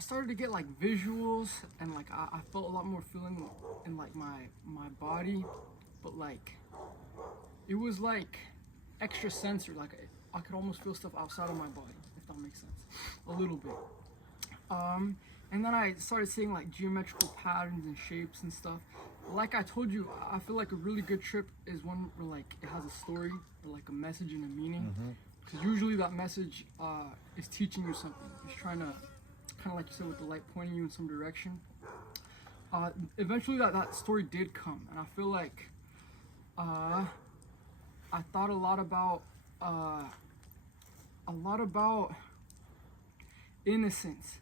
I started to get like visuals, and like I felt a lot more feeling in like my body, but like it was like extra sensory. Like I could almost feel stuff outside of my body, if that makes sense, a little bit. And then I started seeing like geometrical patterns and shapes and stuff. Like I told you, I feel like a really good trip is one where like it has a story or like a message and a meaning. Because usually that message is teaching you something. It's trying to, kind of like you said, with the light pointing you in some direction. Eventually that story did come, and I feel like I thought a lot about innocence.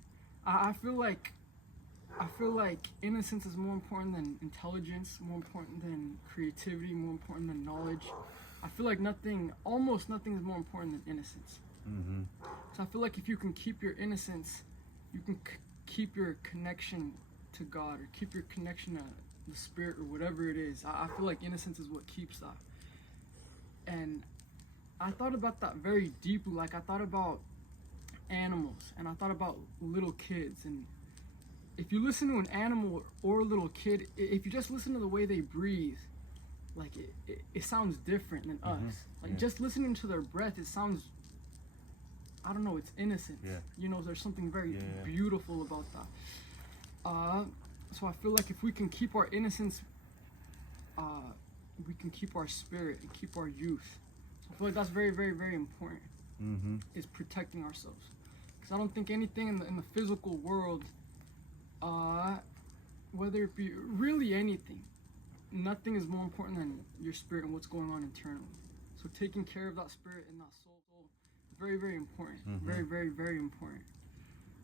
I feel like innocence is more important than intelligence, more important than creativity, more important than knowledge. I feel like almost nothing is more important than innocence. So I feel like if you can keep your innocence, you can keep your connection to God, or keep your connection to the Spirit, or whatever it is. I feel like innocence is what keeps that. And I thought about that very deeply. Like I thought about animals, and I thought about little kids. And if you listen to an animal or a little kid, if you just listen to the way they breathe, like it sounds different than us. Like just listening to their breath, it sounds, I don't know, it's innocent. You know, there's something very beautiful about that. So I feel like if we can keep our innocence, we can keep our spirit and keep our youth. So I feel like that's very, very, very important. Is protecting ourselves. Because I don't think anything in the physical world, whether it be really anything, nothing is more important than your spirit and what's going on internally. So taking care of that spirit and that soul, very, very important. Very, very, very important.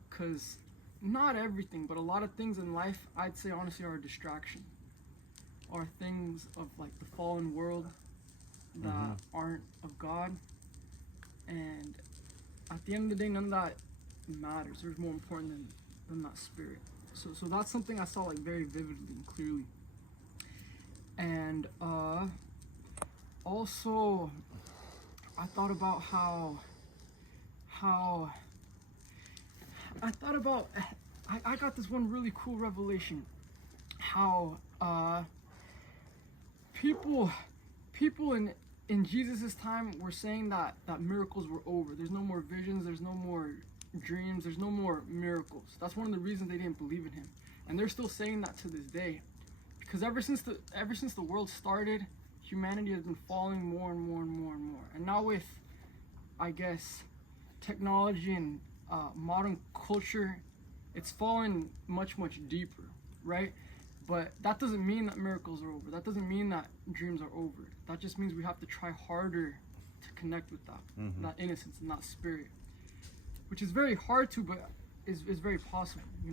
Because not everything, but a lot of things in life, I'd say honestly, are a distraction. Are things of like the fallen world that aren't of God. And at the end of the day, none of that matters. There's more important than that spirit. So that's something I saw like very vividly and clearly. And also I thought about how I got this one really cool revelation. How people in Jesus' time were saying that miracles were over. There's no more visions, there's no more dreams, there's no more miracles. That's one of the reasons they didn't believe in him. And they're still saying that to this day. Because ever since the world started, humanity has been falling more and more and more and more. And now with, I guess, technology and modern culture, it's fallen much, much deeper, right? But that doesn't mean that miracles are over. That doesn't mean that dreams are over. That just means we have to try harder to connect with that innocence and that spirit, which is very hard to, but is very possible, you know.